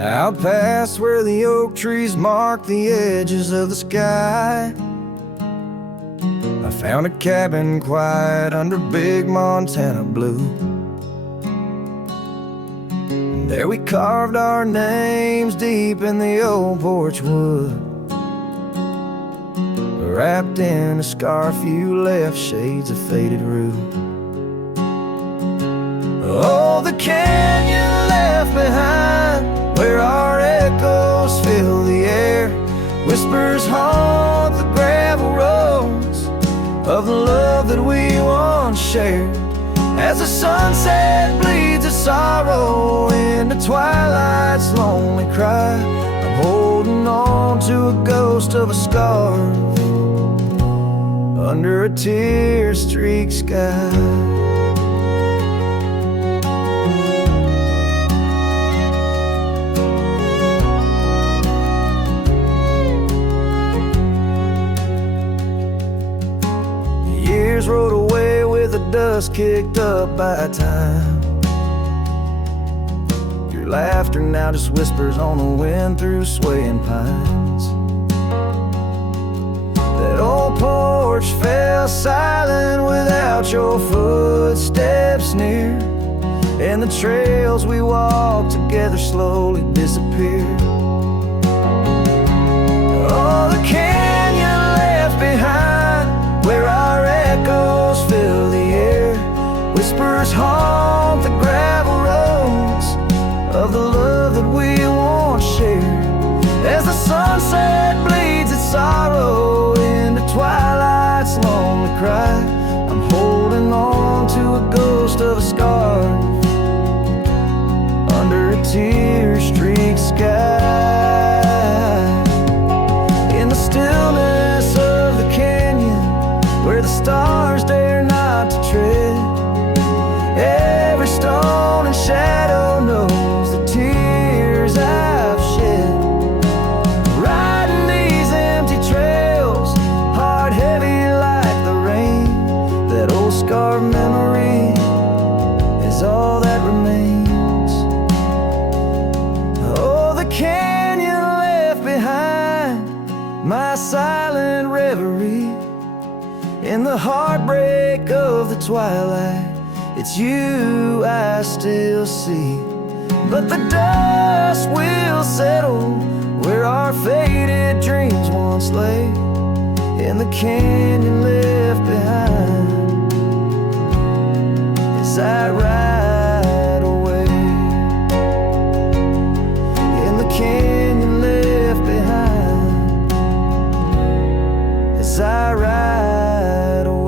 Out past where the oak trees mark the edges of the sky, I found a cabin quiet under big Montana blue. And there we carved our names deep in the old porch wood. Wrapped in a scarf you left shades of faded rue. Oh, the canyon left behind, where our echoes fill the air. Whispers haunt the gravel roads of the love that we once shared. As the sunset bleeds a sorrow into twilight's lonely cry, I'm holding on to a ghost of a scarf under a tear-streaked sky. Rode away with the dust kicked up by time. Your laughter now just whispers on the wind through swaying pines. That old porch fell silent without your footsteps near, and the trails we walked together slowly disappeared. Oh, the canyon left behind, where our echoes fill the air. Whispers haunt the gravel roads of the love that we once shared. As the sunset bleeds its sorrow into twilight's lonely cry, I'm holding on to a ghost of a scarf under a tear-streaked sky. In the stillness of the canyon, where the stars dare not to tread, every stone and shadow knows the tears I've shed. Riding these empty trails, heart heavy like the rain, that old scar memory is all that remains. Oh, the canyon left behind, my silent reverie. In the heartbreak of the twilight, it's you I still see. But the dust will settle where our faded dreams once lay, in the canyon left behind as I ride away. In the canyon left behind as I ride away.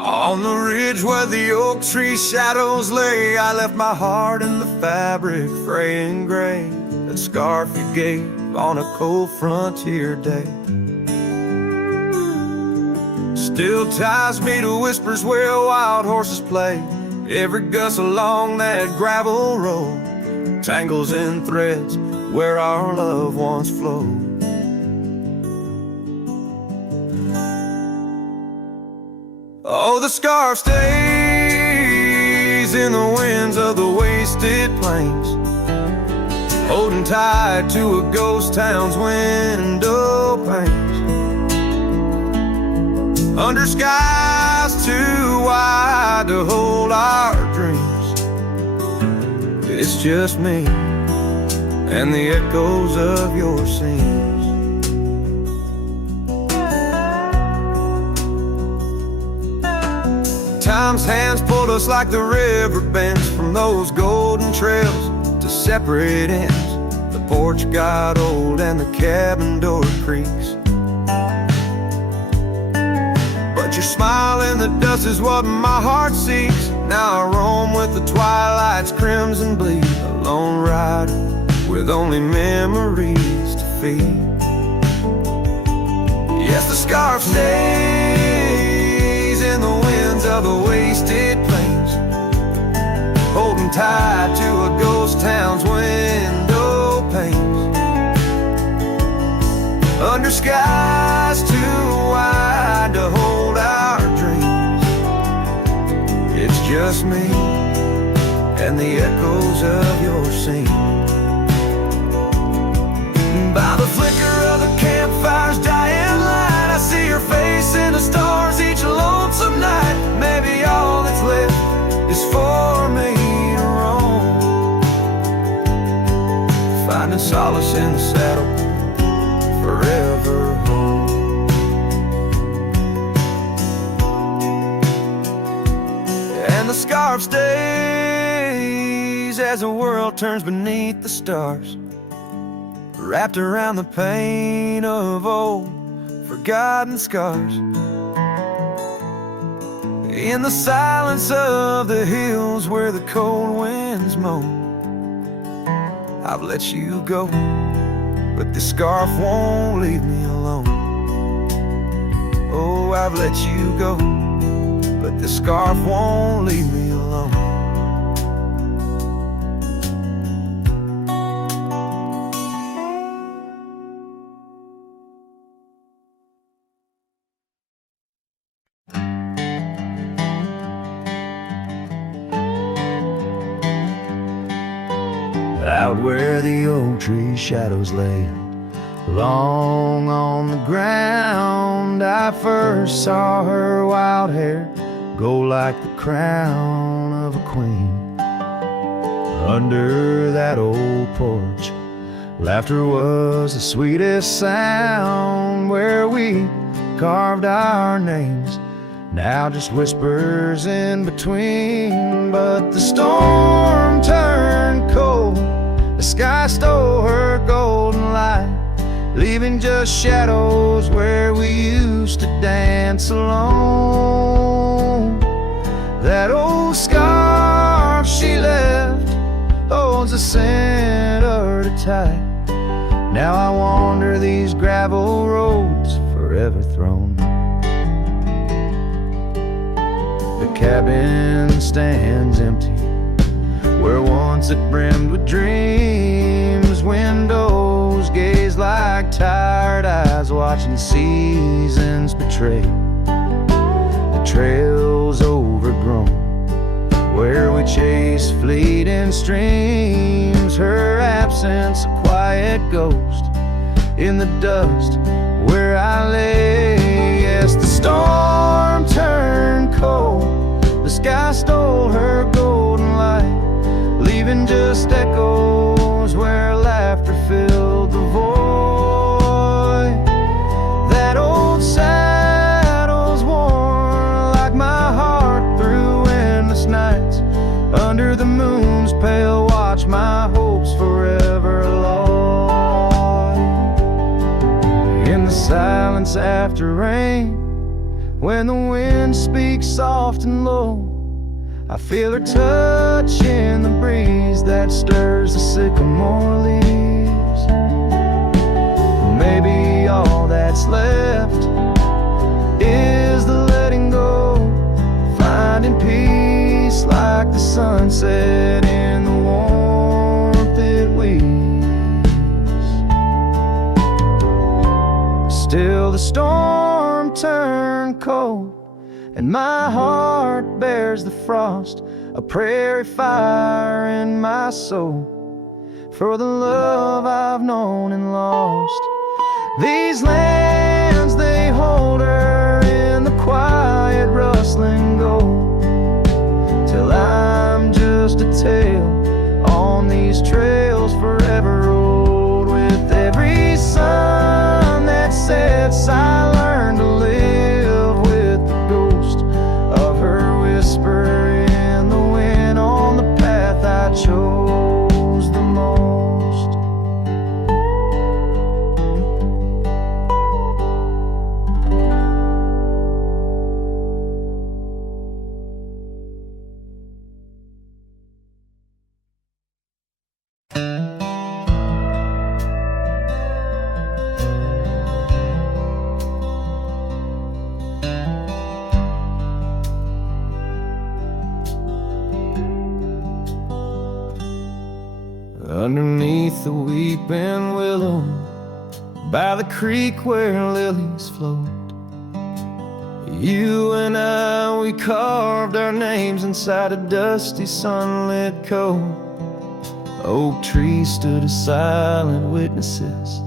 On the ridge where the oak tree shadows lay, I left my heart in the fabric, fray and gray, that scarf you gave on a cold frontier day. Still ties me to whispers where wild horses play. Every gust along that gravel road tangles in threads where our love once flowed. Oh, the scarf stays in the winds of the wasted plains, holding tight to a ghost town's window panes. Under skies too wide to hold our dreams, it's just me and the echoes of your scenes. Time's hands pulled us like the river bends from those golden trails to separate ends. The porch got old and the cabin door creaks, but your smile in the dust is what my heart seeks. Now I roam with the twilight's crimson bleed, a lone rider with only memories to feed. Yes, the scarf stays in the winds of the wasted plains, holding tight to a ghost town's window panes, under skies too wide to hold our dreams. It's just me and the echoes of your scene. By the flicker of the campfire's dying light, I see your face in the stars each lonesome night. Maybe all that's left is for me to roam, finding solace in the saddle, forever home. And the scarf stays as the world turns beneath the stars, wrapped around the pain of old forgotten scars. In the silence of the hills where the cold winds moan, I've let you go, but this scarf won't leave me alone. Oh, I've let you go, but this scarf won't leave me alone. Out where the oak tree shadows lay long on the ground, I first saw her wild hair go like the crown of a queen. Under that old porch, laughter was the sweetest sound, where we carved our names, now just whispers in between. But the storm turned cold, the sky stole her golden light, leaving just shadows where we used to dance alone. That old scarf she left holds a scent of her tight. Now I wander these gravel roads, forever thrown. The cabin stands empty, where once it brimmed with dreams. Windows gaze like tired eyes, watching seasons betray. The trails overgrown, where we chase fleeting streams. Her absence, a quiet ghost in the dust where I lay. Yes, the storm turned cold, the sky stole her golden light, leaving just echoes where laughter filled the void. That old saddle's worn like my heart through endless nights. Under the moon's pale watch, my hopes forever lost. In the silence after rain, when the wind speaks soft and low, I feel her touch in the breeze that stirs the sycamore leaves. Maybe all that's left is the letting go, finding peace like the sunset in the warmth it weaves. Still the storm turned cold, and my heart bears the frost, a prairie fire in my soul, for the love I've known and lost. These lands, they hold her in the quiet rustling gold, till I'm just a tale on these trails forever rolled. With every sun that sets, I learn to live with the ghost of her whisper in the wind on the path I chose the most. the weeping willow by the creek where lilies float. You and I, we carved our names inside a dusty sunlit cove. Oak trees stood as silent witnesses,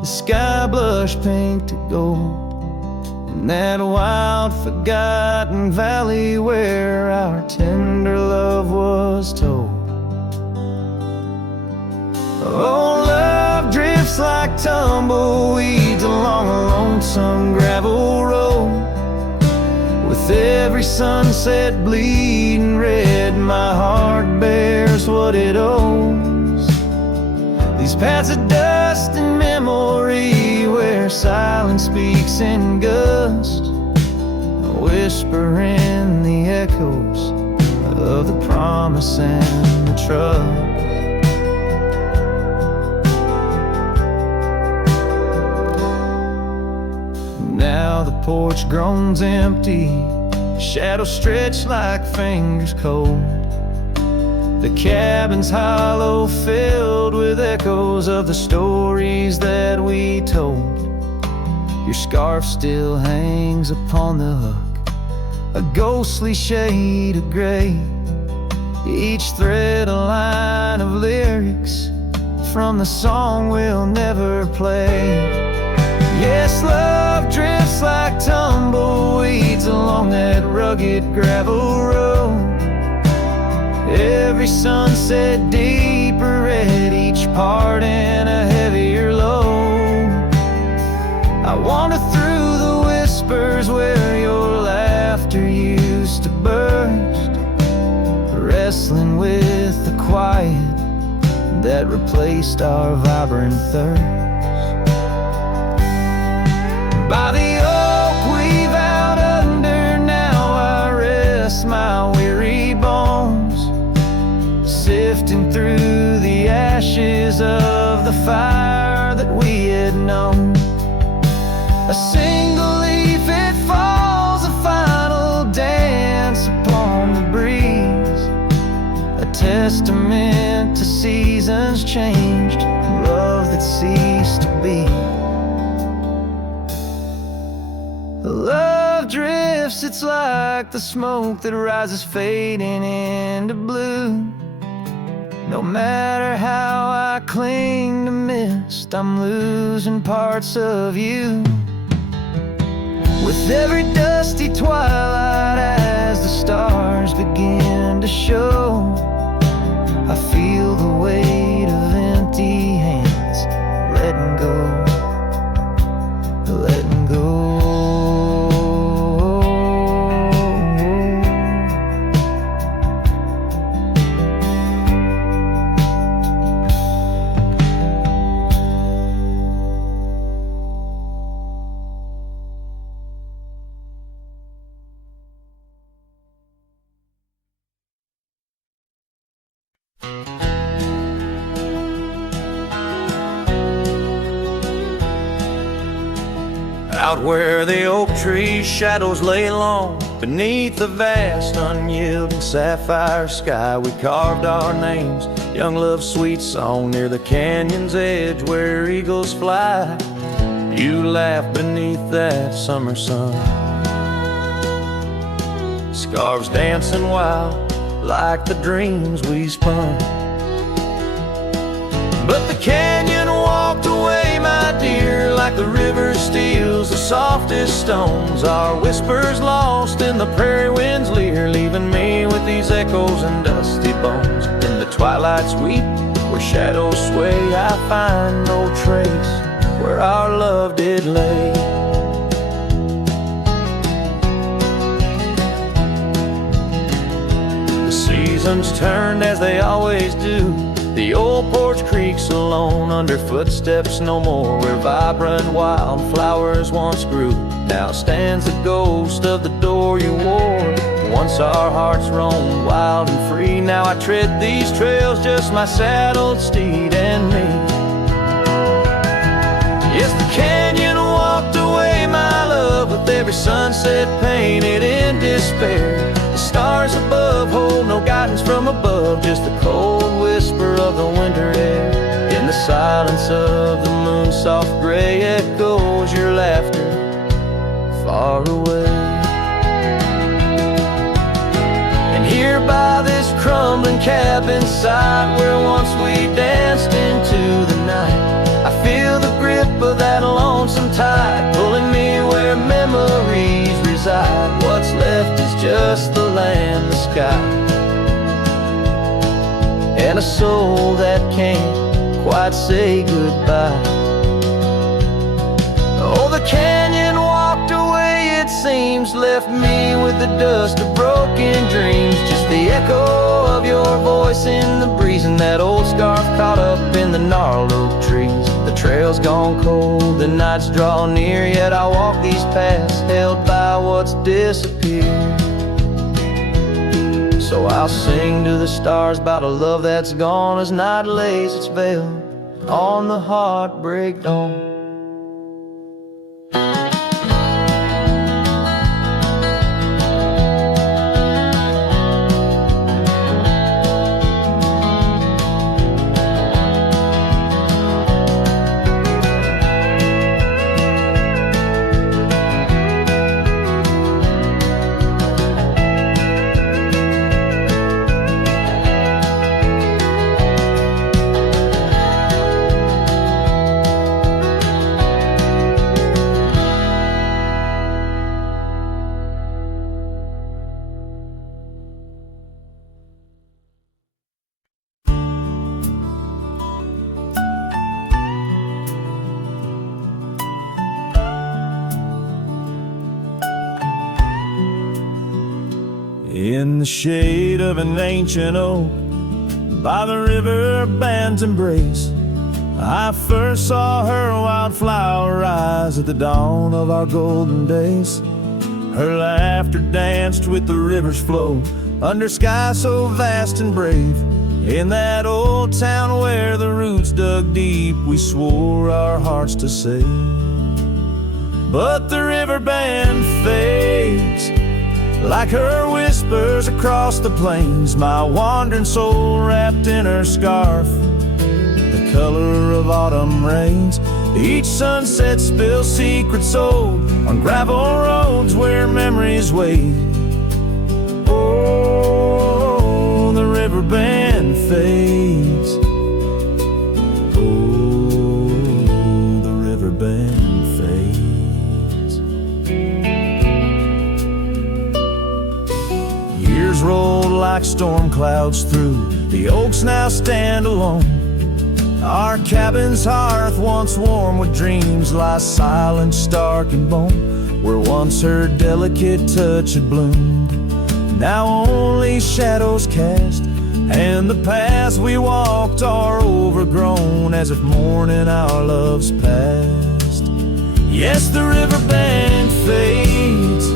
the sky blushed pink to gold. In that wild forgotten valley where our tender love was told. Oh, love drifts like tumbleweeds along a lonesome gravel road. With every sunset bleeding red, my heart bears what it owes. These paths of dust and memory where silence speaks in gust, a whisper in the echoes of the promise and the trust. Now the porch groans empty, shadows stretch like fingers cold. The cabin's hollow, filled with echoes of the stories that we told. Your scarf still hangs upon the hook, a ghostly shade of gray. Each thread a line of lyrics from the song we'll never play. Yes, love drifts like tumbleweeds along that rugged gravel road. Every sunset deeper red, each part in a heavier load. I wander through the whispers where your laughter used to burst, wrestling with the quiet that replaced our vibrant thirst. By the oak we vowed under, now I rest my weary bones, sifting through the ashes of the fire that we had known. A single leaf, it falls, a final dance upon the breeze, a testament to seasons changed, love that ceased to be. Love drifts, it's like the smoke that rises fading into blue. No matter how I cling to mist, I'm losing parts of you. With every dusty twilight as the stars begin to show, I feel the weight of empty hands, letting go, letting go. Out where the oak tree's shadows lay long, beneath the vast unyielding sapphire sky, we carved our names, young love's sweet song, near the canyon's edge where eagles fly. You laughed beneath that summer sun, scarves dancing wild like the dreams we spun. But the canyon walked away, my dear, like the river steals the softest stones. Our whispers lost in the prairie wind's leer, leaving me with these echoes and dusty bones. In the twilight sweep, where shadows sway, I find no trace where our love did lay. The seasons turned as they always do, the old porch creaks alone under footsteps no more, where vibrant wildflowers once grew. Now stands the ghost of the door you wore. Once our hearts roamed wild and free, now I tread these trails, just my saddled steed and me. Yes, the canyon walked away, my love, with every sunset painted in despair. The stars above hold no guidance from above, just the cold whisper of the winter air. In the silence of the moon, soft gray echoes your laughter far away. And here by this crumbling cabin site where once we danced into the night, I feel the grip of that lonesome tide pulling me where memories reside. What's left is just the land, the sky, and a soul that can't quite say goodbye. Oh, the canyon walked away, it seems, left me with the dust of broken dreams. Just the echo of your voice in the breeze, and that old scarf caught up in the gnarled oak trees. The trail's gone cold, the nights draw near, yet I walk these paths held by what's disappeared. So I'll sing to the stars about a love that's gone as night lays its veil on the heartbreak dawn. In the shade of an ancient oak, by the river band's embrace, I first saw her wildflower eyes at the dawn of our golden days. Her laughter danced with the river's flow, under skies so vast and brave. In that old town where the roots dug deep, we swore our hearts to save. But the river band fades, like her whispers across the plains. My wandering soul wrapped in her scarf, the color of autumn rains. Each sunset spills secrets old on gravel roads where memories wait. Oh, the river band fades. Oh, the river band fades. Years rolled like storm clouds through, the oaks now stand alone. Our cabin's hearth, once warm with dreams, lies silent, stark and bone. Where once her delicate touch had bloomed, now only shadows cast, and the paths we walked are overgrown, as if mourning our love's past. Yes, the river band fades,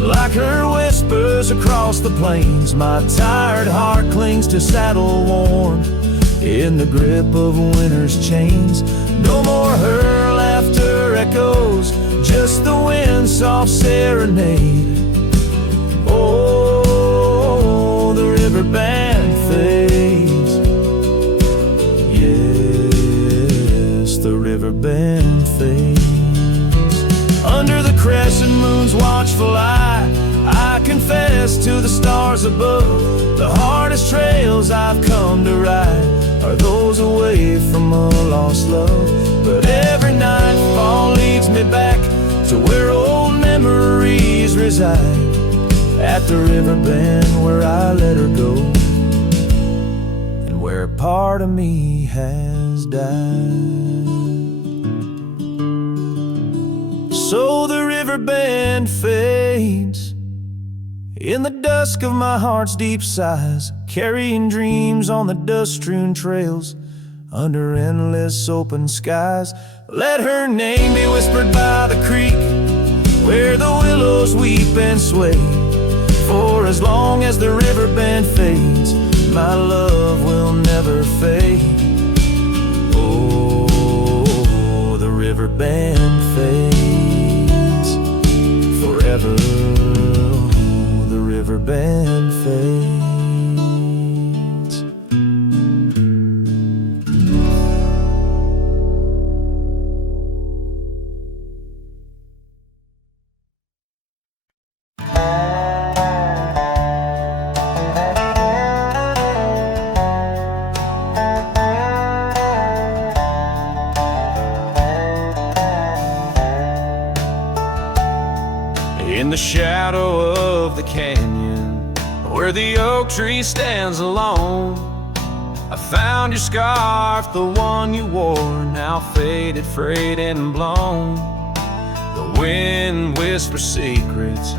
like her whispers across the plains. My tired heart clings to saddle worn, in the grip of winter's chains. No more her laughter echoes, just the wind's soft serenade. Oh, the river band fades. Yes, the river band fades. Under the crescent moon's watchful eye, I confess to the stars above, the hardest trails I've come to ride are those away from a lost love. But every nightfall leads me back to where old memories reside, at the river bend where I let her go, and where part of me has died. So the river bend fades, in the dusk of my heart's deep sighs, carrying dreams on the dust-strewn trails, under endless open skies. Let her name be whispered by the creek, where the willows weep and sway. For as long as the river bend fades, my love will never fade. Oh, the river bend fades forever. The river bend fades. In the shadow of the canyon, where the oak tree stands alone, I found your scarf, the one you wore, now faded, frayed, and blown. The wind whispers secrets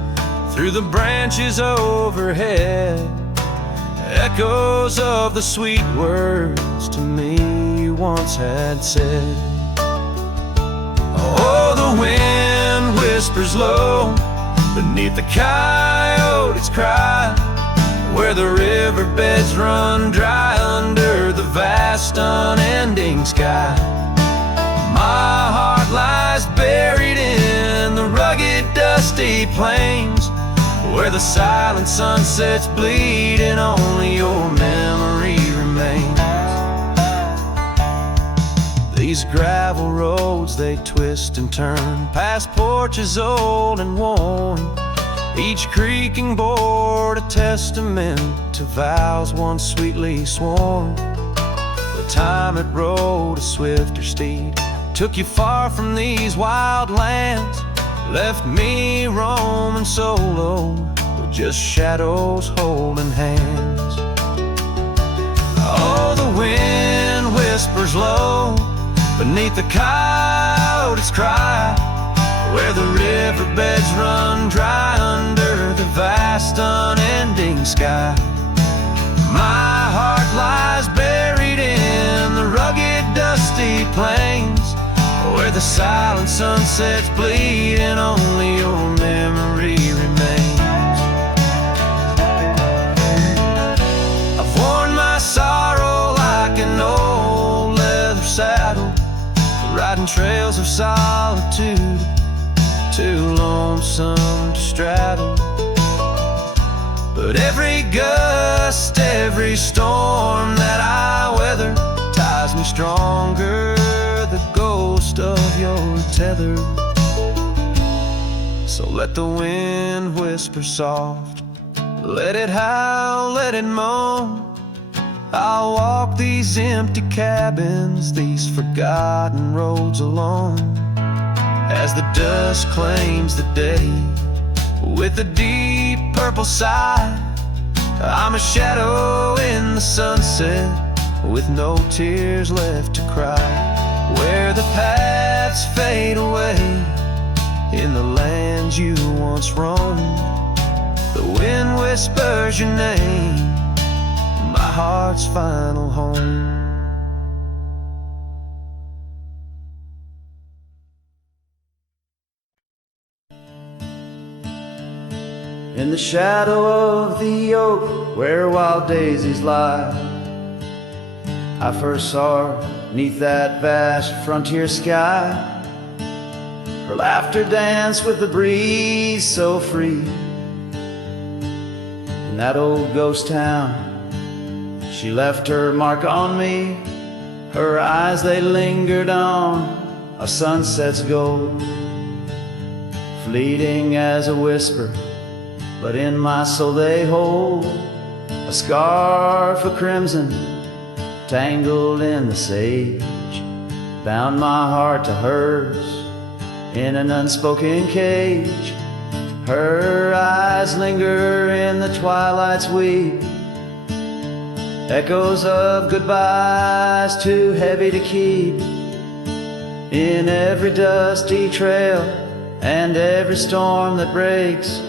through the branches overhead, echoes of the sweet words to me you once had said. Oh, the wind whispers low beneath the coyote's cry, where the riverbeds run dry under the vast unending sky. My heart lies buried in the rugged dusty plains, where the silent sunsets bleed and only your memory remains. These gravel roads, they twist and turn past porches old and worn, each creaking board a testament to vows once sweetly sworn. The time it rode a swifter steed took you far from these wild lands, left me roaming solo with just shadows holding hands. Oh, the wind whispers low beneath the coyote's cry, where the riverbeds run dry under the vast unending sky. My heart lies buried in the rugged dusty plains, where the silent sunsets bleed and only your memory remains. I've worn my sorrow like an old leather saddle, riding trails of solitude, too lonesome to straddle. But every gust, every storm that I weather ties me stronger, the ghost of your tether. So let the wind whisper soft, let it howl, let it moan. I'll walk these empty cabins, these forgotten roads alone, as the dusk claims the day with a deep purple sigh. I'm a shadow in the sunset with no tears left to cry, where the paths fade away in the lands you once roamed. The wind whispers your name, my heart's final home. In the shadow of the oak where wild daisies lie, I first saw her 'neath that vast frontier sky. Her laughter danced with the breeze so free. In that old ghost town, she left her mark on me. Her eyes, they lingered on a sunset's gold, fleeting as a whisper, but in my soul they hold. A scarf of crimson tangled in the sage bound my heart to hers in an unspoken cage. Her eyes linger in the twilight's weep, echoes of goodbyes too heavy to keep. In every dusty trail and every storm that breaks,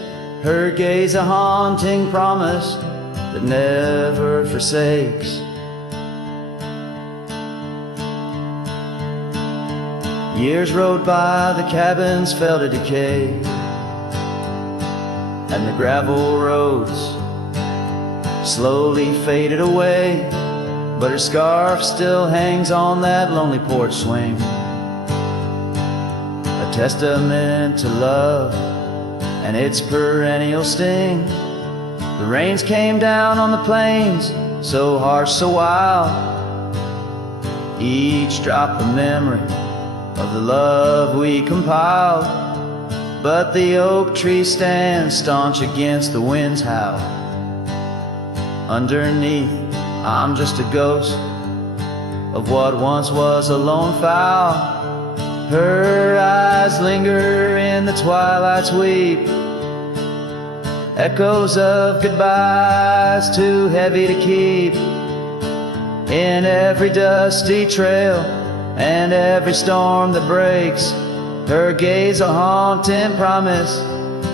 her gaze a haunting promise that never forsakes. Years rode by, the cabins fell to decay, and the gravel roads slowly faded away. But her scarf still hangs on that lonely porch swing, a testament to love and its perennial sting. The rains came down on the plains, so harsh, so wild, each drop a memory of the love we compiled. But the oak tree stands staunch against the wind's howl. Underneath, I'm just a ghost of what once was a lone fowl. Her eyes linger in the twilight's weep, echoes of goodbyes too heavy to keep. In every dusty trail and every storm that breaks, her gaze a haunting promise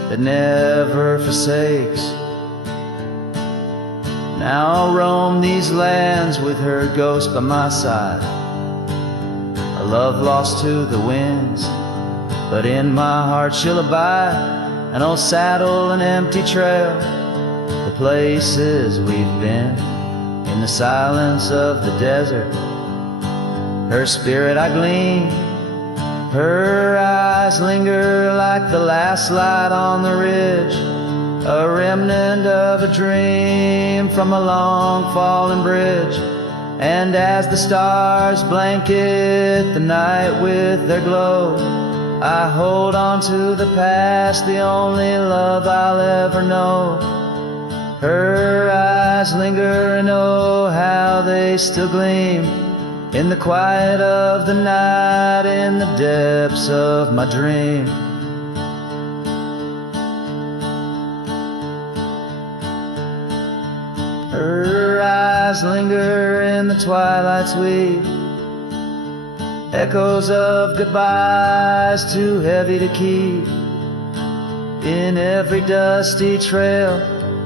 that never forsakes. Now I'll roam these lands with her ghost by my side, a love lost to the winds, but in my heart she'll abide. An old saddle, an empty trail, the places we've been, in the silence of the desert, her spirit I glean. Her eyes linger like the last light on the ridge, a remnant of a dream from a long fallen bridge. And as the stars blanket the night with their glow, I hold on to the past, the only love I'll ever know. Her eyes linger and oh, how they still gleam in the quiet of the night, in the depths of my dream. Her eyes linger in the twilight's weave, echoes of goodbyes too heavy to keep. In every dusty trail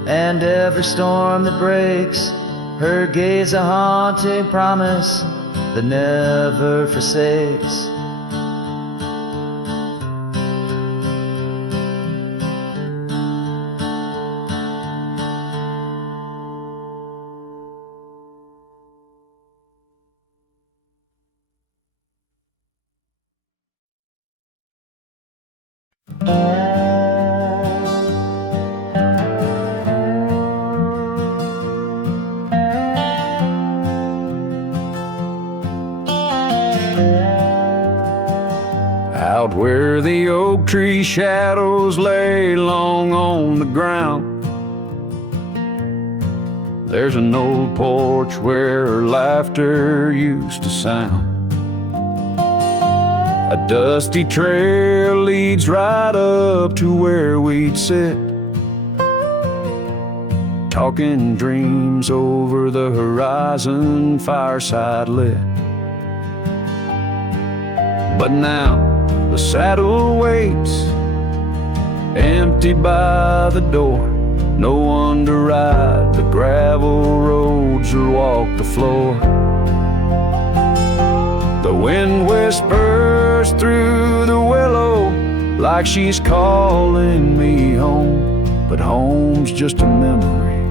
and every storm that breaks, her gaze a haunting promise that never forsakes. Out where the oak tree shadows lay long on the ground, there's an old porch where laughter used to sound. A dusty trail leads right up to where we'd sit, talking dreams over the horizon, fireside lit. But now the saddle waits, empty by the door. No one to ride the gravel roads or walk the floor. The wind whispers through the willow like she's calling me home, but home's just a memory,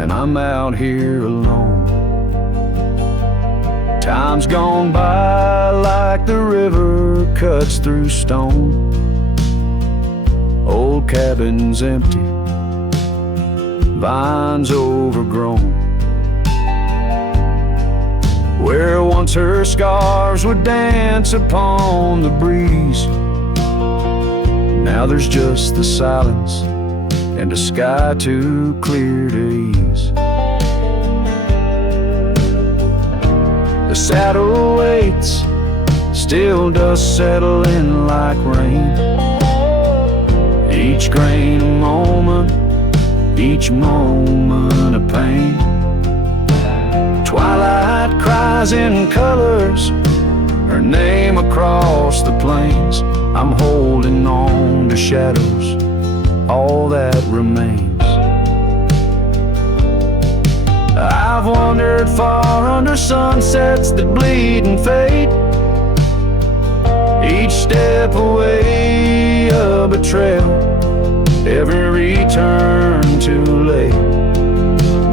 and I'm out here alone. Time's gone by like the river cuts through stone. Old cabin's empty, vines overgrown. Where once her scarves would dance upon the breeze, now there's just the silence and a sky too clear to ease. The saddle waits, still dust settle in like rain. Each grain a moment, each moment a pain. Twilight cries in colors, her name across the plains. I'm holding on to shadows, all that remains. I've wandered far under sunsets that bleed and fade, each step away a betrayal, every return too late.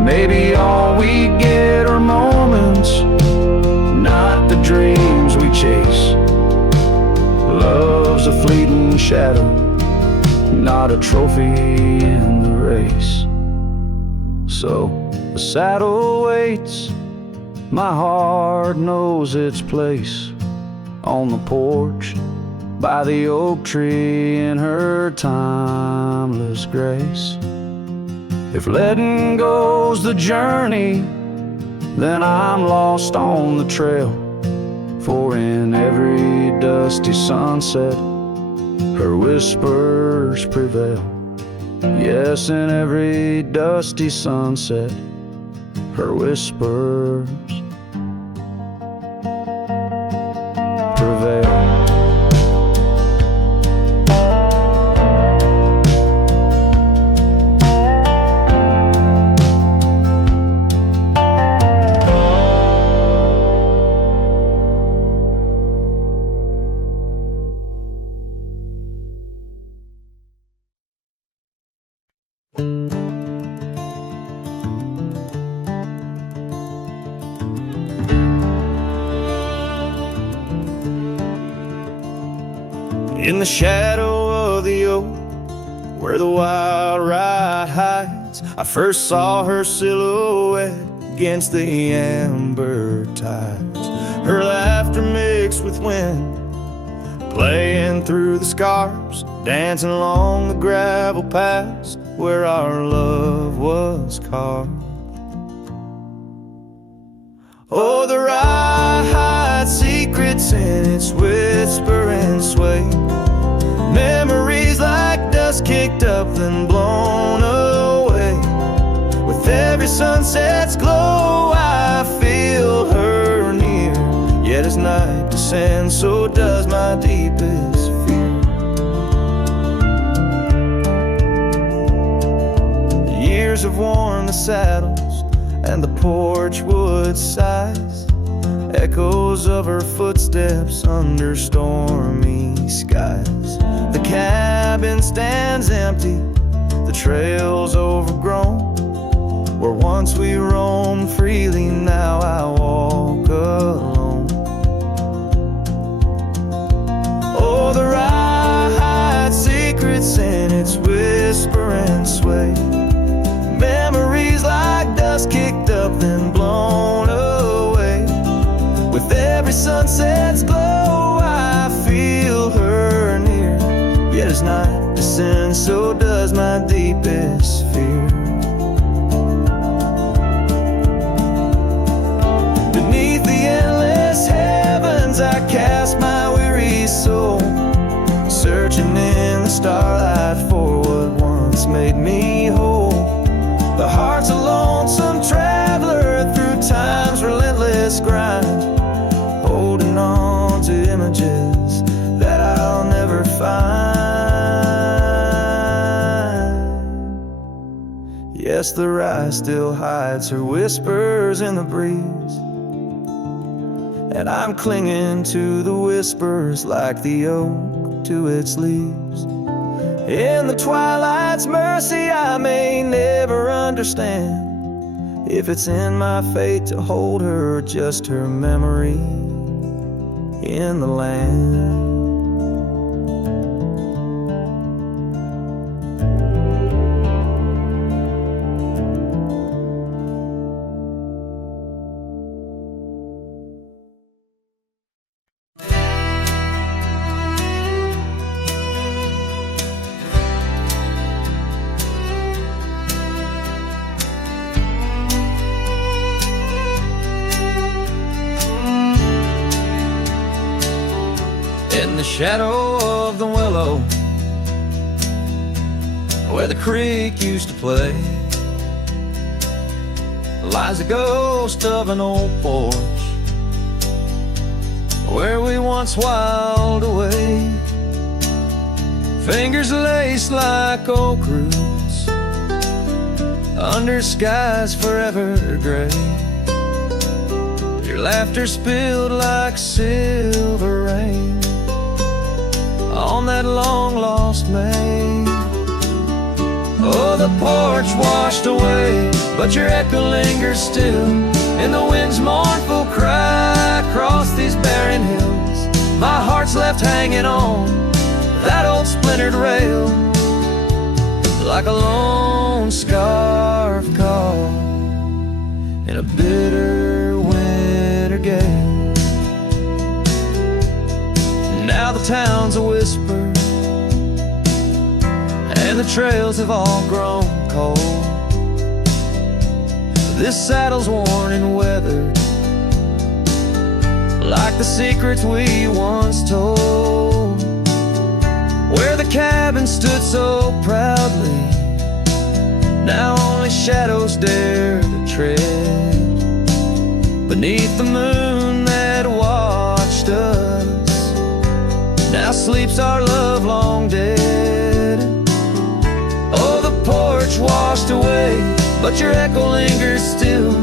Maybe all we get are moments, not the dreams we chase. Love's a fleeting shadow, not a trophy in the race. So the saddle waits, my heart knows its place on the porch by the oak tree in her timeless grace. If letting go's the journey, then I'm lost on the trail. For in every dusty sunset, her whispers prevail. Yes, in every dusty sunset, her whispers prevail. In the shadow of the oak, where the wild ride hides, I first saw her silhouette against the amber tides. Her laughter mixed with wind, playing through the scars, dancing along the gravel paths where our love was carved. Oh, the ride hides secrets in its whisper and sway, memories like dust kicked up then blown away. With every sunset's glow I feel her near, yet as night descends so does my deepest fear. The years have worn the saddles and the porch wood sighs, echoes of her footsteps under stormy skies. The cabin stands empty, the trail's overgrown. Where once we roamed freely, now I walk alone. Oh, the ride hides secrets in its whisper and sway, memories like dust kicked up then blown away. With every sunset's glow I feel her near, yet as night descends so does my deepest fear. Beneath the endless heavens I cast my weary soul, searching in the starlight for what once made me whole. The heart's a lonesome traveler through time's relentless grind, holding on to images that I'll never find. Yes, the rye still hides her whispers in the breeze, and I'm clinging to the whispers like the oak to its leaves. In the twilight's mercy I may never understand if it's in my fate to hold her or just her memory in the land. In the shadow of the willow, where the creek used to play, lies a ghost of an old porch where we once whiled away. Fingers laced like oak roots under skies forever gray. Your laughter spilled like silver rain on that long-lost May. Oh, the porch washed away, but your echo lingers still in the wind's mournful cry across these barren hills. My heart's left hanging on that old splintered rail like a lone scarf caught in a bitter winter gale. Now the town's a whisper, and the trails have all grown cold. This saddle's worn and weathered like the secrets we once told. Where the cabin stood so proudly Now only shadows dare to tread beneath the moon that watched us. Now sleeps our love long dead. Oh, the porch washed away, but your echo lingers still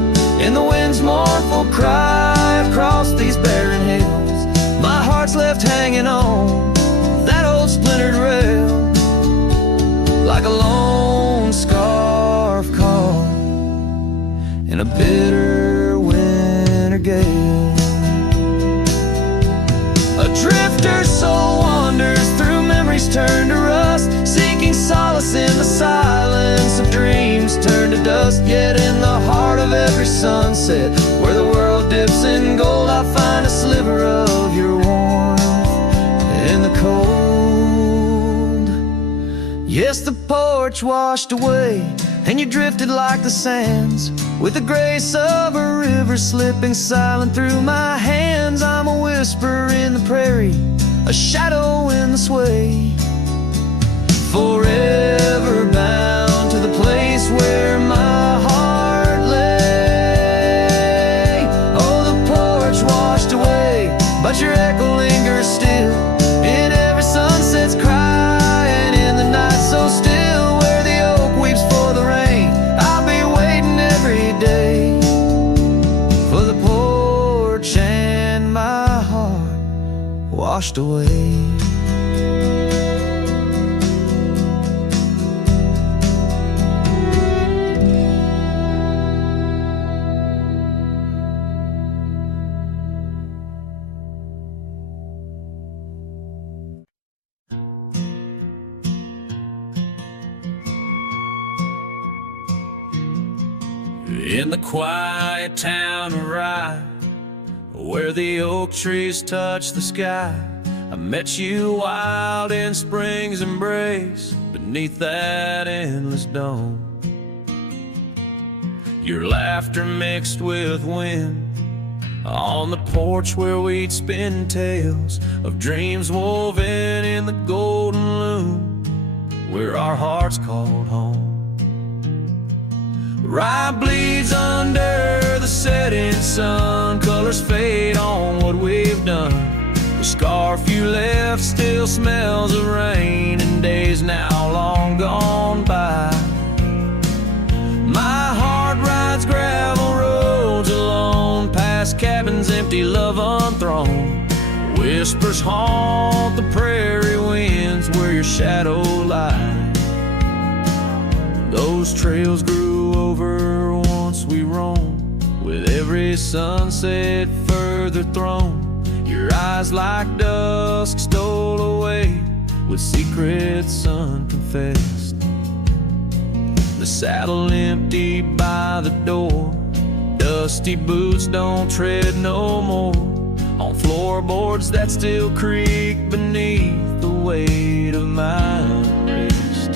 in the wind's mournful cry across these barren hills. My heart's left hanging on that old splintered rail, like a lone scarf caught in a bitter winter gale. A drifter's soul wanders through memories turned to rust, seeking solace in the silence of dreams turned to dust. Yet in the heart of every sunset, where the world dips in gold, I find a sliver of your warmth in the cold. Yes, the porch washed away, and you drifted like the sands, with the grace of a river slipping silent through my hands. I'm a whisper in the prairie, a shadow in the sway, forever bound to the place where my heart lay. Oh, the porch washed away, but your echo lingers still in every sunset's cry, and in the night so still where the oak weeps for the rain. I'll be waiting every day for the porch and my heart washed away. In the quiet town of Rye, where the oak trees touch the sky, I met you wild in spring's embrace, beneath that endless dome. Your laughter mixed with wind on the porch where we'd spin tales of dreams woven in the golden loom, where our hearts called home. Rye bleeds under the setting sun, colors fade on what we've done. The scarf you left still smells of rain and days now long gone by. My heart rides gravel roads alone, past cabins empty, love unthrown. Whispers haunt the prairie winds where your shadow lies. Those trails grew over once we roamed, with every sunset further thrown. Your eyes like dusk stole away, with secrets unconfessed. The saddle empty by the door, dusty boots don't tread no more on floorboards that still creak beneath the weight of my unrest.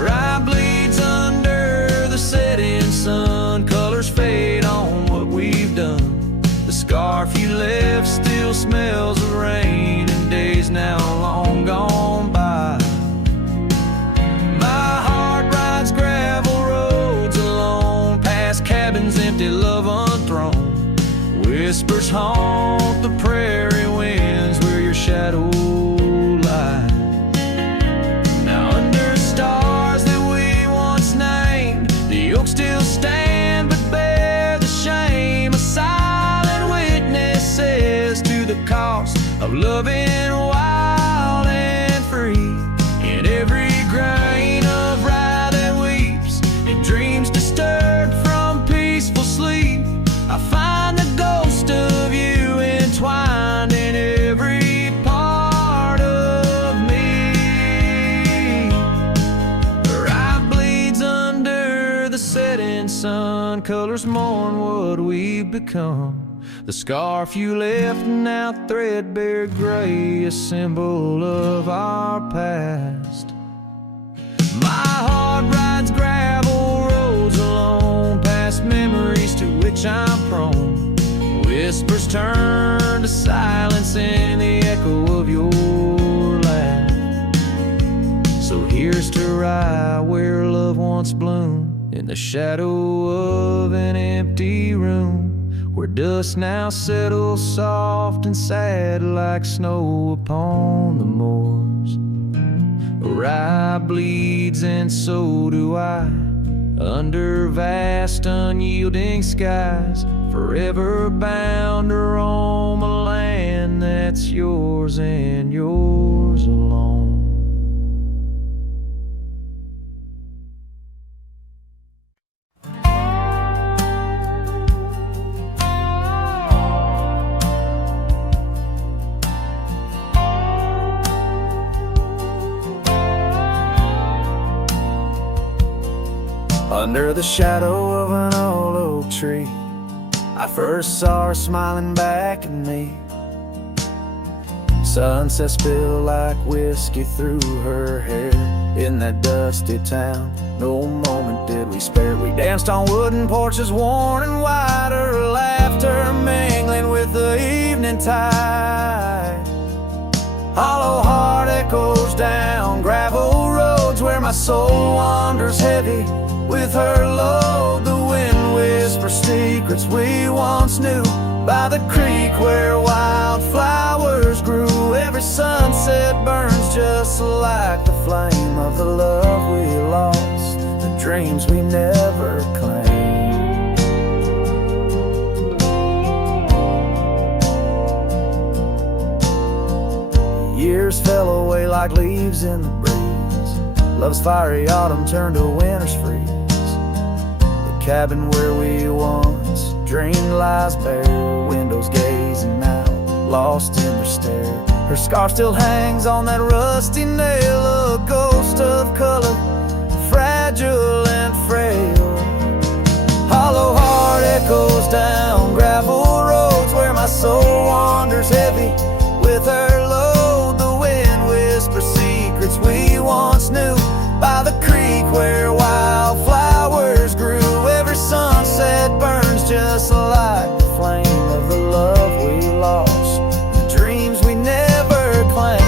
Rye bleeds under the setting sun, colors fade on what we've done. The scarf you left still smells of rain and days now long gone by. My heart rides gravel roads alone, past cabins empty, love unthrown. Whispers haunt the prairie winds where your shadow lies. Now under stars that we once named, the oaks still stand but bear the shame. A silent witness says to the cost of loving wild and free. In every grain of rye that weeps, in dreams disturbed from peaceful sleep, I find the ghost of you entwined in every part of me. Rye bleeds under the setting sun, colors mourn what we've become. The scarf you left now threadbare gray, a symbol of our past. My heart rides gravel roads alone, past memories to which I'm prone. Whispers turn to silence in the echo of your laugh. So here's to Rye, where love once bloomed in the shadow of an empty room, where dust now settles soft and sad like snow upon the moors. A rye bleeds and so do I, under vast unyielding skies, forever bound to roam a land that's yours and yours alone. Under the shadow of an old oak tree, I first saw her smiling back at me. Sunset spilled like whiskey through her hair. In that dusty town, no moment did we spare. We danced on wooden porches worn and wide, her laughter mingling with the evening tide. Hollow heart echoes down gravel roads, where my soul wanders heavy with her load. The wind whispers secrets we once knew, by the creek where wildflowers grew. Every sunset burns just like the flame of the love we lost, the dreams we never claimed. Years fell away like leaves in the breeze. Love's fiery autumn turned to winter's freeze. The cabin where we once dreamed lies bare, windows gazing out, lost in their stare. Her scarf still hangs on that rusty nail, a ghost of color, fragile and frail. Hollow heart echoes down gravel roads, where my soul wanders heavy with her load. The wind whispers secrets we once knew, by the creek where wildflowers grew. Every sunset burns just like the flame of the love we lost, the dreams we never claimed.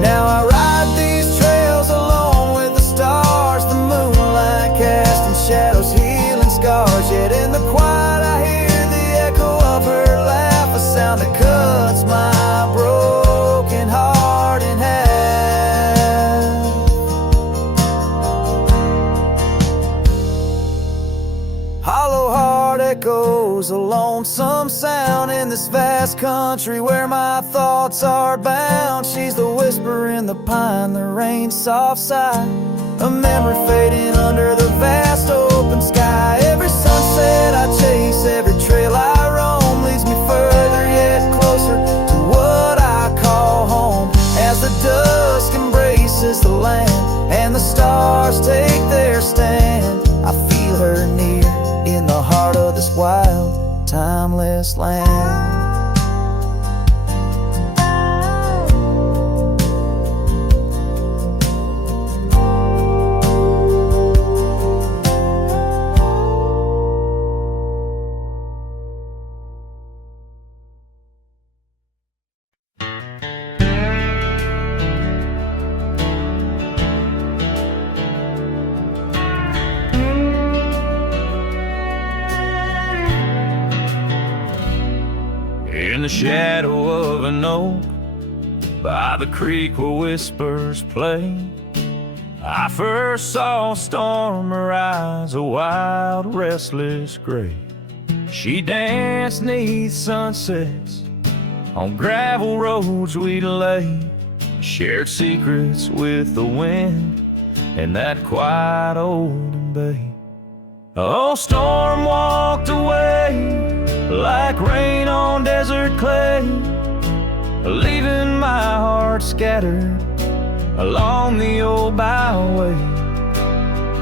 Now I ride these trails alone with the stars, the moonlight casting shadows, healing scars. Yet in the quiet I hear the echo of her laugh, a sound that cuts my broken heart in half. Hollow heart echoes a lonesome sound in this vast country where my thoughts are bound. She's the whisper in the pine, the rain's soft sigh, a memory fading under the vast open sky. Every sunset I chase, every trail I roam, leads me further yet closer to what I call home. As the dusk embraces the land and the stars take their stand, I feel her near in the heart of this wild, timeless land. In the shadow of an oak, by the creek where whispers play, I first saw a storm arise, a wild, restless gray. She danced 'neath sunsets on gravel roads we'd lay, shared secrets with the wind in that quiet old bay. Oh, storm walked away like rain on desert clay, leaving my heart scattered along the old byway.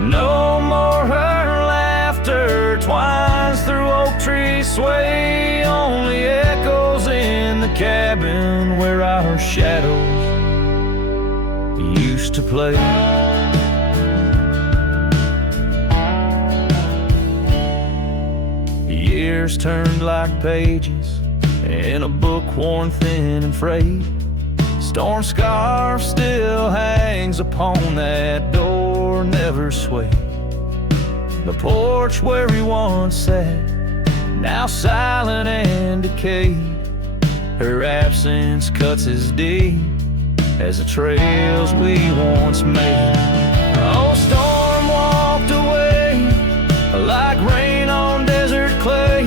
No more her laughter twines through oak tree sway, only echoes in the cabin where our shadows used to play. Years turned like pages in a book worn thin and frayed. Storm scarf still hangs upon that door, never swayed. The porch where we once sat, now silent and decayed. Her absence cuts as deep as the trails we once made. Oh, storm walked away like rain on desert clay,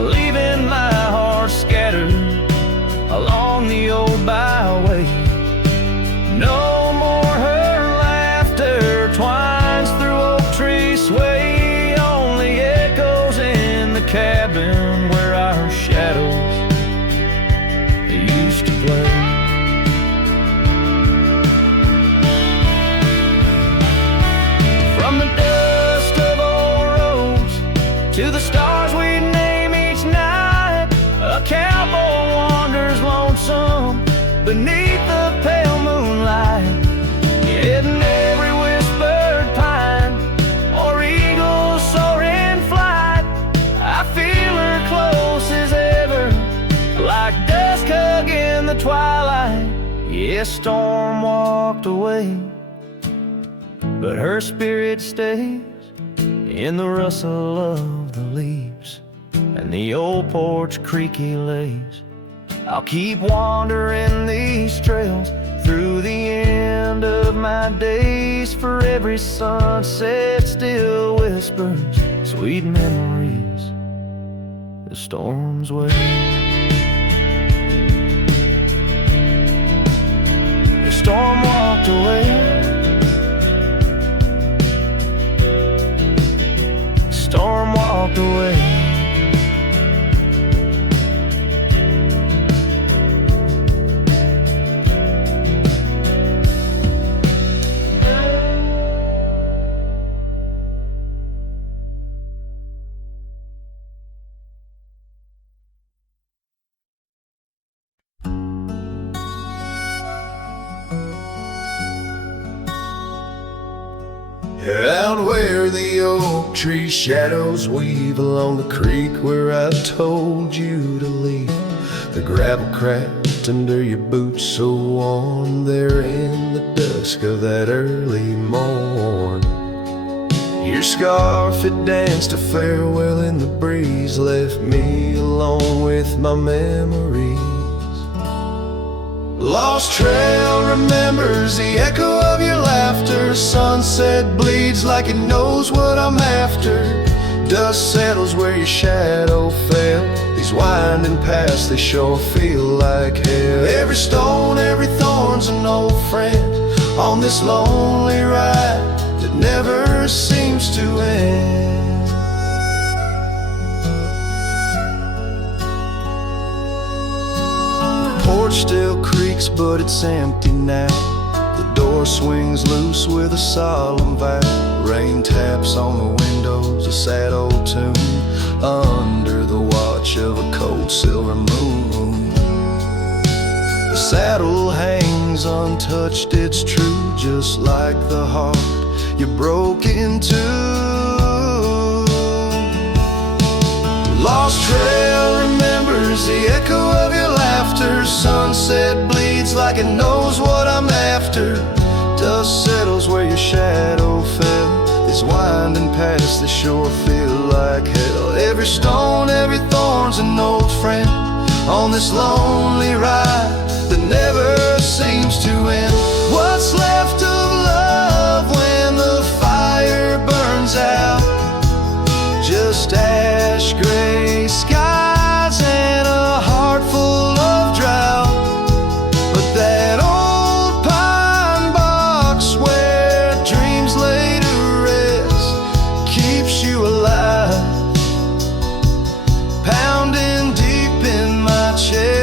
leaving my heart scattered along the old byway. No more her laughter twines through oak tree sway, only echoes in the cabin where our shadows used to play. From the dust of old roads to the stars we name each night, a cowboy wanders lonesome beneath the pale moonlight, hidden every whispered pine or eagle soaring flight. I feel her close as ever, like dusk hugging the twilight. Yes, storm walked away, but her spirit stays in the rustle of the leaves and the old porch creaky lays. I'll keep wandering these trails through the end of my days, for every sunset still whispers sweet memories the storm's way. The storm walked away, storm walked away. Out where the oak tree shadows weave along the creek where I told you to leave, the gravel cracked under your boots so worn there in the dusk of that early morn. Your scarf had danced a farewell in the breeze, left me alone with my memories. Lost trail remembers the echo of your laughter. Sunset bleeds like it knows what I'm after. Dust settles where your shadow fell. These winding paths, they sure feel like hell. Every stone, every thorn's an old friend on this lonely ride that never seems to end. The porch still creaks, but it's empty now. The door swings loose with a solemn vow. Rain taps on the windows, a sad old tune, under the watch of a cold silver moon. The saddle hangs untouched, it's true, just like the heart you broke into. Lost trail remembers the echo of your laughter. Sunset bleeds like it knows what I'm after. Dust settles where your shadow fell. These winding paths, they sure feel like hell. Every stone, every thorn's an old friend on this lonely ride that never seems to end. What's left of love when the fire burns out? Just ash gray skies and a heart full of drought. But that old pine box where dreams lay to rest keeps you alive, pounding deep in my chest.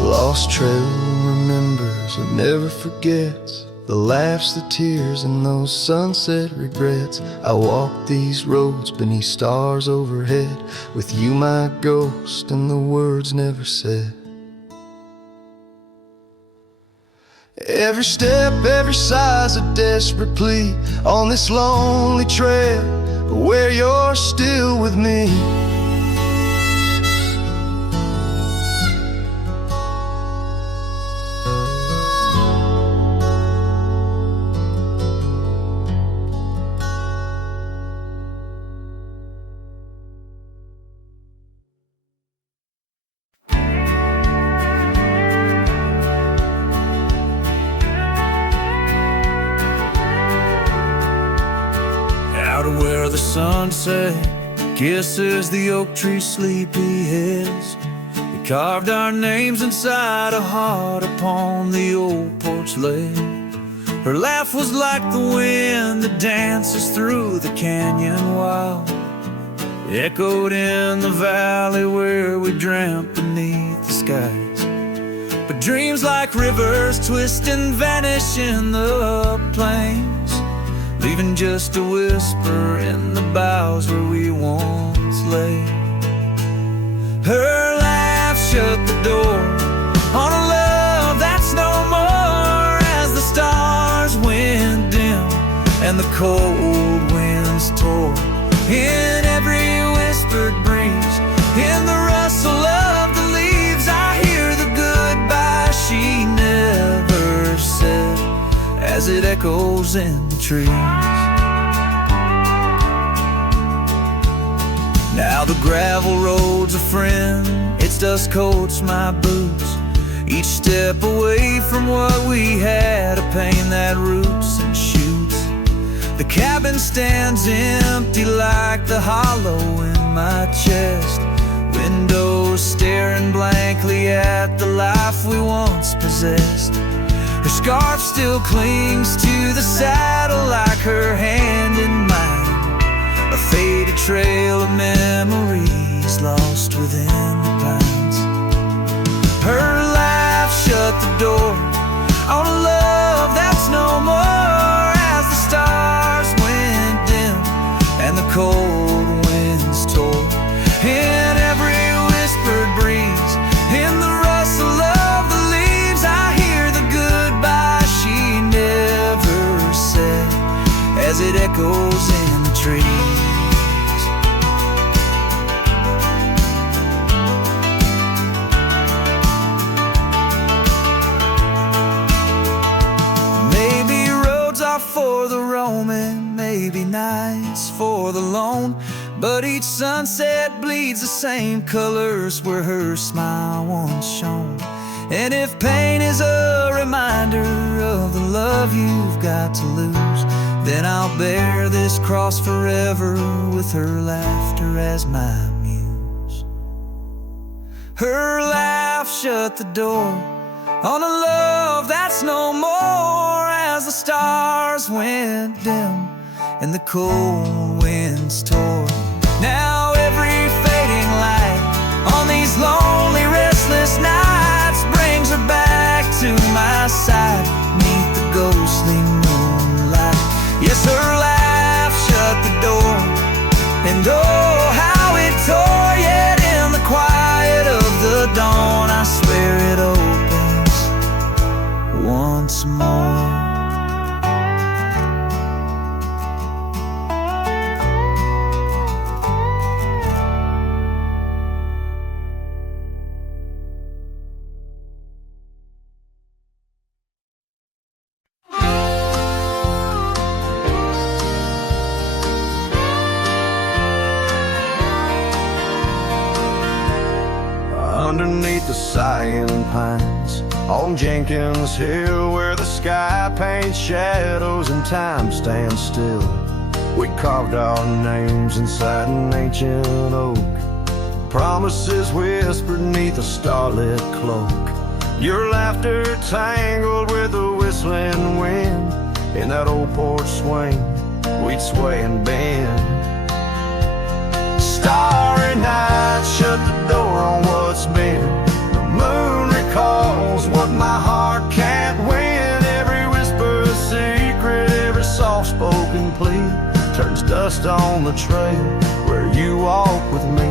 Lost trail remembers and never forgets the laughs, the tears, and those sunset regrets. I walk these roads beneath stars overhead with you, my ghost, and the words never said. Every step, every sigh's a desperate plea on this lonely trail where you're still with me. Out of where the sunset kisses the oak tree sleepy heads, we carved our names inside a heart upon the old porch ledge. Her laugh was like the wind that dances through the canyon wild, echoed in the valley where we dreamt beneath the skies. But dreams like rivers twist and vanish in the plains, leaving just a whisper in the boughs where we once lay. Her laugh shut the door on a love that's no more, as the stars went dim and the cold winds tore in every whispered breeze. In the rustle of the leaves I hear the goodbye she never said as it echoes in the trees. Now the gravel road's a friend, its dust coats my boots, each step away from what we had, a pain that roots and shoots. The cabin stands empty like the hollow in my chest, windows staring blankly at the life we once possessed. Her scarf still clings to the saddle like her hand in mine, a faded trail of memories lost within the pines. Her laugh shut the door on a love that's no more, as the stars went dim and the cold winds tore in every whispered breeze. In the rustle of the leaves I hear the goodbye she never said as it echoes in the trees. Maybe roads are for the roaming, maybe nights for the lone, but each sunset bleeds the same colors where her smile once shone. And if pain is a reminder of the love you've got to lose, then I'll bear this cross forever with her laughter as my muse. Her laugh shut the door on a love that's no more, as the stars went dim and the cold winds tore. Now every fading light on these lonely restless nights brings her back to my side neath the ghostly moonlight. Yes, her laugh shut the door, and oh how it tore, yet in the quiet of the dawn I swear it opens once more. Underneath the sighing pines on Jenkins Hill, where the sky paints shadows and time stands still, we carved our names inside an ancient oak, promises whispered neath a starlit cloak. Your laughter tangled with the whistling wind, in that old porch swing we'd sway and bend. Starry night shut the door on what's been. The moon recalls what my heart can't win. Every whisper a secret, every soft-spoken plea turns dust on the trail where you walk with me.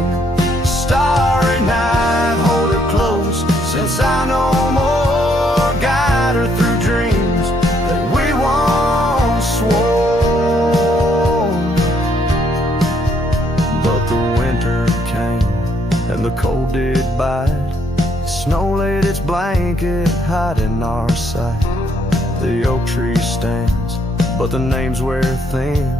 Starry night, hold her close since I no more, guide her through dreams the cold did bite. Snow laid its blanket, hiding our sight. The oak tree stands, but the names wear thin.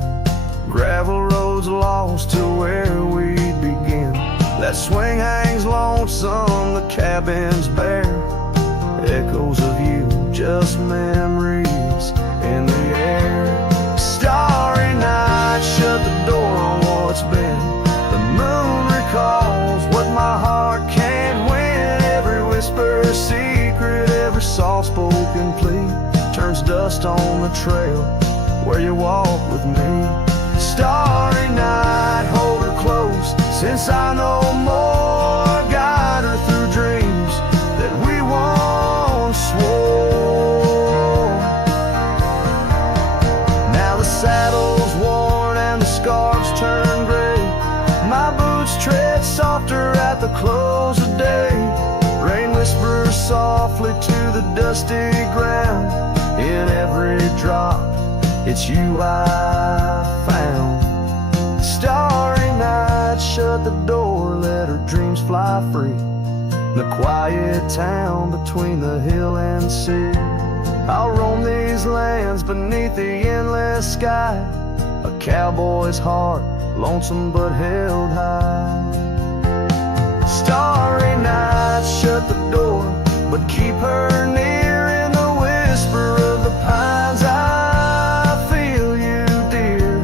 Gravel roads lost to where we begin. That swing hangs lonesome, the cabin's bare. Echoes of you, just memories in the air. Starry night, shut the door on what's been. The moon recalls what my heart can't win. Every whisper a secret, every soft-spoken plea turns dust on the trail where you walk with me. Starry night, hold her close, since I know more. Guide her through dreams that we once swore. Now the saddle's worn and the scarves turn gray. My boots tread softer at the close of day. Rain whispers softly to the dusty ground. In every drop, it's you I found. Starry night, shut the door, let her dreams fly free. The quiet town between the hill and sea. I'll roam these lands beneath the endless sky. A cowboy's heart, lonesome but held high. Starry night, shut the door, but keep her near. In the whisper of the pines, I feel you, dear.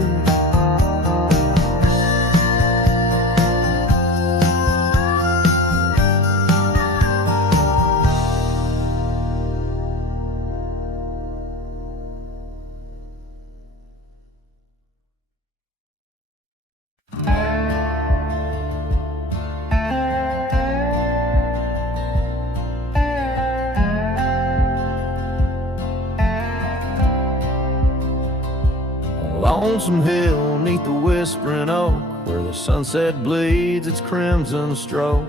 Lonesome hill, neath the whispering oak, where the sunset bleeds its crimson stroke.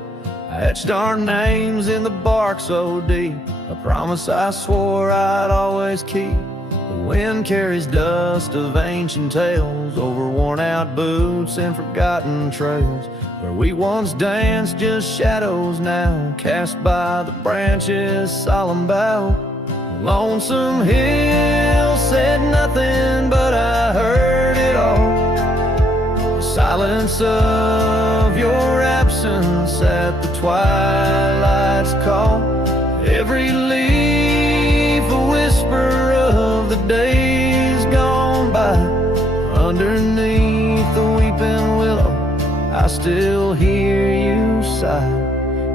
I etched our names in the bark so deep, a promise I swore I'd always keep. The wind carries dust of ancient tales over worn-out boots and forgotten trails. Where we once danced, just shadows now, cast by the branches' solemn bough. Lonesome hill said nothing, but I heard it all. The silence of your absence at the twilight's call. Every leaf a whisper of the days gone by. Underneath the weeping willow, I still hear you sigh.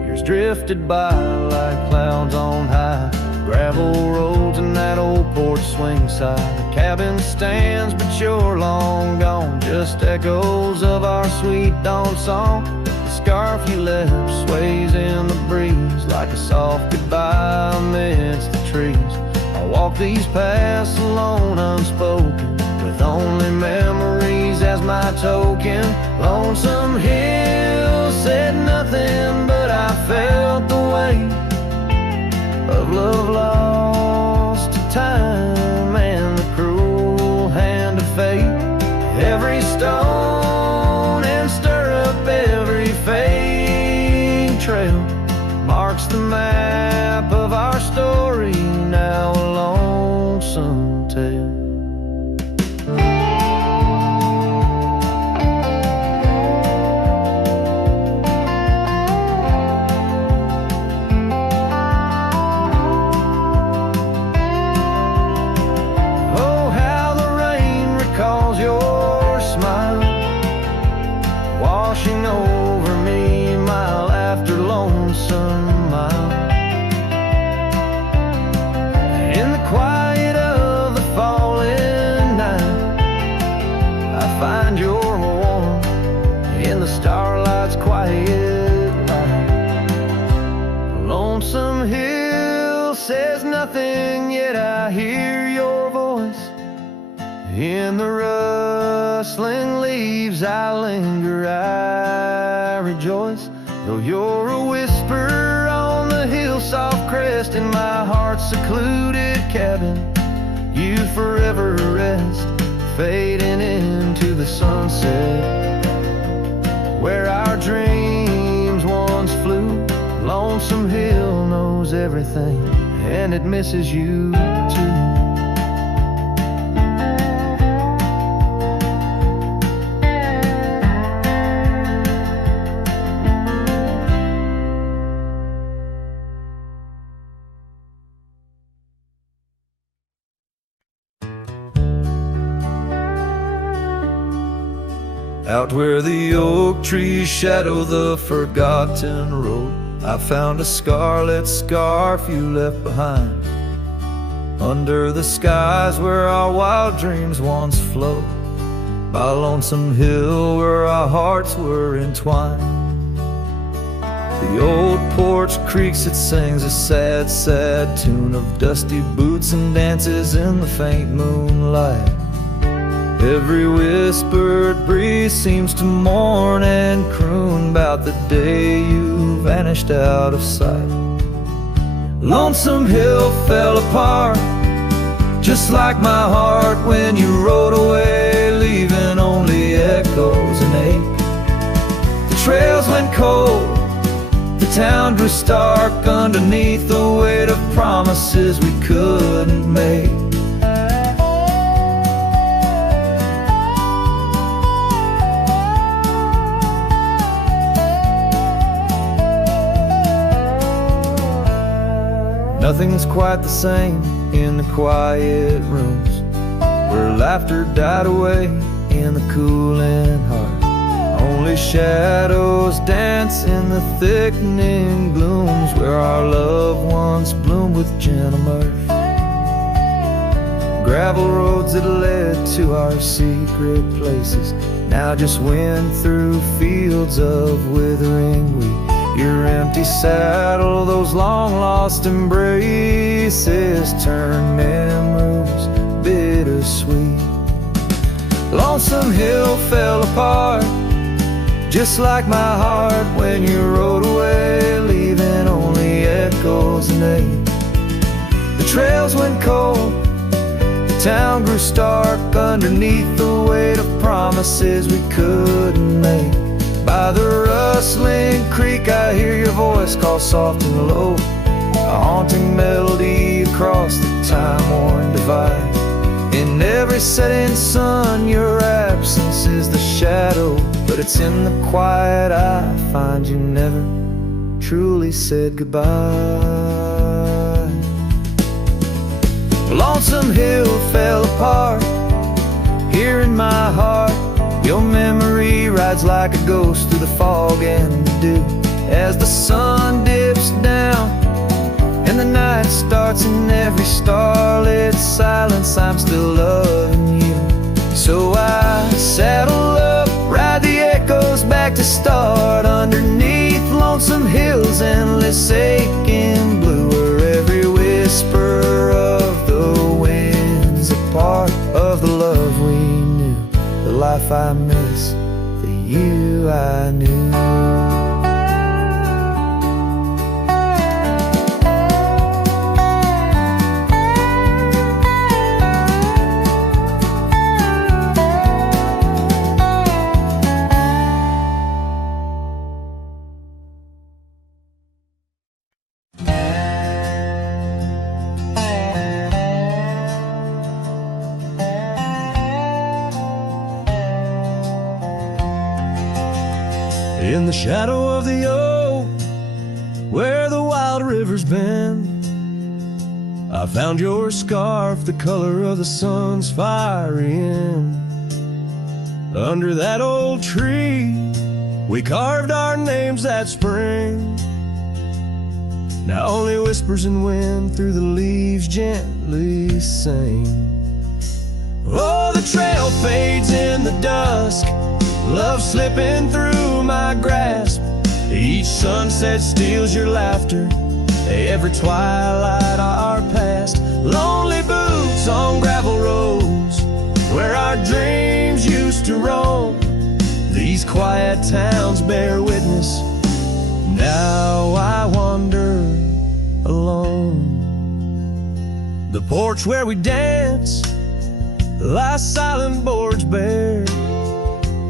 Years drifted by like clouds on high. Gravel roads and that old porch swing side. The cabin stands, but you're long gone. Just echoes of our sweet dawn song. The scarf you left sways in the breeze like a soft goodbye amidst the trees. I walk these paths alone, unspoken, with only memories as my token. Lonesome hill said nothing, but I felt the weight of love lost to time and the cruel hand of fate. Every stone and stirrup, every fading trail marks the map of our story, now a lonesome tale. Over me mile after lonesome mile. In the quiet of the falling night, I find your warmth in the starlight's quiet light. Lonesome hill says nothing, yet I hear your voice. In the rustling leaves I linger, I rejoice. Though you're a whisper on the hill soft crest, in my heart's secluded cabin you forever rest, fading into the sunset where our dreams once lonesome hill knows everything, and it misses you too. Out where the oak trees shadow the forgotten road, I found a scarlet scarf you left behind. Under the skies where our wild dreams once flowed, by a lonesome hill where our hearts were entwined. The old porch creaks, it sings a sad, sad tune of dusty boots and dances in the faint moonlight. Every whispered breeze seems to mourn and croon about the day you vanished out of sight. Lonesome hill fell apart, just like my heart when you rode away, leaving only echoes and ache. The trails went cold, the town grew stark underneath the weight of promises we couldn't make. Nothing's quite the same in the quiet rooms where laughter died away in the cooling heart. Only shadows dance in the thickening glooms where our love once bloomed with gentle mirth. Gravel roads that led to our secret places now just went through fields of withering wheat. Your empty saddle, those long-lost embraces turn memories bittersweet. Lonesome hill fell apart, just like my heart when you rode away, leaving only echoes and ache. The trails went cold, the town grew stark underneath the weight of promises we couldn't make. By the rustling creek I hear your voice call soft and low, a haunting melody across the time-worn divide. In every setting sun your absence is the shadow, but it's in the quiet I find you never truly said goodbye. Lonesome hill fell apart, here in my heart your memory rides like a ghost through the fog and the dew. As the sun dips down and the night starts, in every starlit silence I'm still loving you. So I saddle up, ride the echoes back to start, underneath lonesome hills, endless aching blue, where every whisper of the wind's a part of the love we knew, the life I miss, the you I knew. In the shadow of the oak, where the wild river's bend, I found your scarf, the color of the sun's fiery end. Under that old tree, we carved our names that spring. Now only whispers and wind through the leaves gently sing. Oh, the trail fades in the dusk, love slipping through my grasp. Each sunset steals your laughter, every twilight our past. Lonely boots on gravel roads, where our dreams used to roam. These quiet towns bear witness, now I wander alone. The porch where we dance lies silent, boards bare.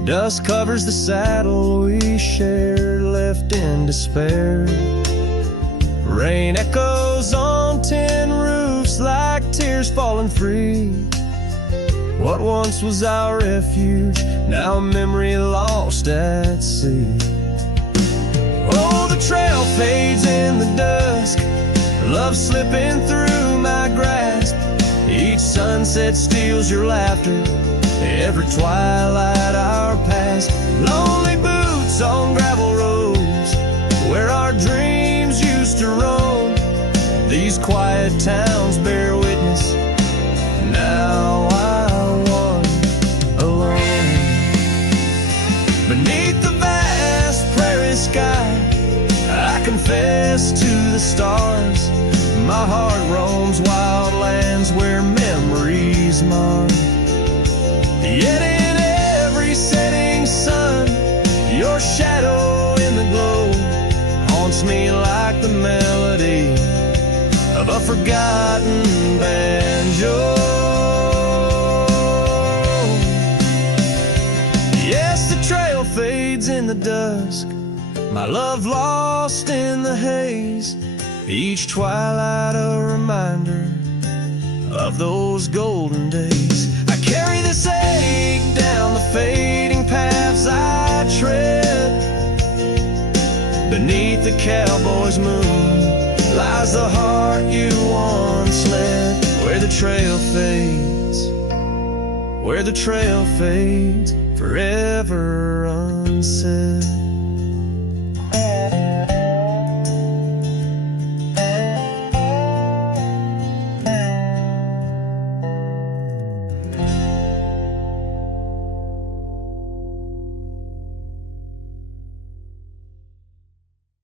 Dust covers the saddle we shared, left in despair. Rain echoes on tin roofs like tears falling free. What once was our refuge, now a memory lost at sea. Oh, the trail fades in the dusk, love slipping through my grasp. Each sunset steals your laughter, every twilight our past. Lonely boots on gravel roads, where our dreams used to roam. These quiet towns bear witness, now I wander alone. Beneath the vast prairie sky, I confess to the stars. My heart roams wild lands where memories mar. Yet in every setting sun, your shadow in the glow haunts me like the melody of a forgotten banjo. Yes, the trail fades in the dusk, my love lost in the haze. Each twilight a reminder of those golden days. I carry this ache down the fading paths I tread. Beneath the cowboy's moon lies the heart you once led. Where the trail fades, where the trail fades, forever unsaid.